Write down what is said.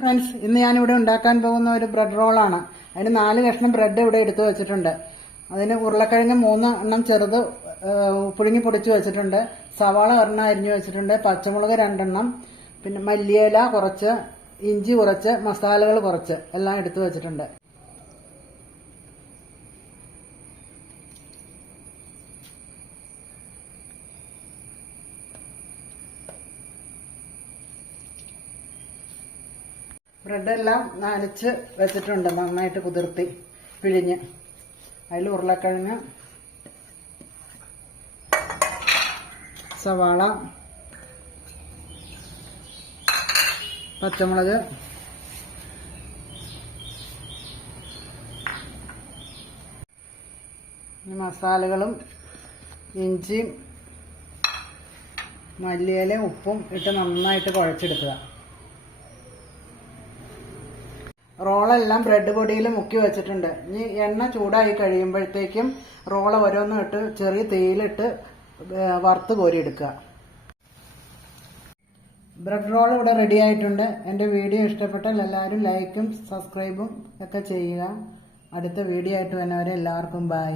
Friends, ഇന്ന് ഞാനിവിടെ ഉണ്ടാക്കാൻ പോകുന്ന ഒരു ബ്രെഡ് റോളാണ്. അതിന് 4 കഷ്ണം ബ്രെഡ് ഇവിടെ എടുത്തു വെച്ചിട്ടുണ്ട്. അതിന് ഉരുളക്കിഴങ്ങ് 3 എണ്ണം ചെറുത് പുഴുങ്ങി പൊടിച്ച് വെച്ചിട്ടുണ്ട്. സവാള 1 അരിഞ്ഞു വെച്ചിട്ടുണ്ട്. പച്ചമുളക് 2 എണ്ണം, പിന്നെ മല്ലിയില കുറച്ച്, ഇഞ്ചി കുറച്ച്, മസാലകൾ കുറച്ച് എല്ലാം എടുത്തു വെച്ചിട്ടുണ്ട്. ബ്രെഡെല്ലാം നനച്ച് വെച്ചിട്ടുണ്ട്, നന്നായിട്ട് കുതിർത്തി പിഴിഞ്ഞ്. അതിൽ ഉരുളക്കിഴങ്ങ്, സവാള, പച്ചമുളക്, മസാലകളും ഇഞ്ചിയും മല്ലിയിലയും ഉപ്പും ഇട്ട് നന്നായിട്ട് കുഴച്ചെടുക്കുക. റോളെല്ലാം ബ്രെഡ് പൊടിയിൽ മുക്കി വെച്ചിട്ടുണ്ട്. ഇനി എണ്ണ ചൂടായി കഴിയുമ്പോഴത്തേക്കും റോള് ഓരോന്നും ഇട്ട് ചെറിയ തീയിലിട്ട് വറുത്ത് കോരിയെടുക്കുക. ബ്രെഡ് റോൾ ഇവിടെ റെഡി ആയിട്ടുണ്ട്. എൻ്റെ വീഡിയോ ഇഷ്ടപ്പെട്ടാൽ എല്ലാവരും ലൈക്കും സബ്സ്ക്രൈബും ഒക്കെ ചെയ്യുക. അടുത്ത വീഡിയോ ആയിട്ട് വരുന്നവരെ എല്ലാവർക്കും ബൈ.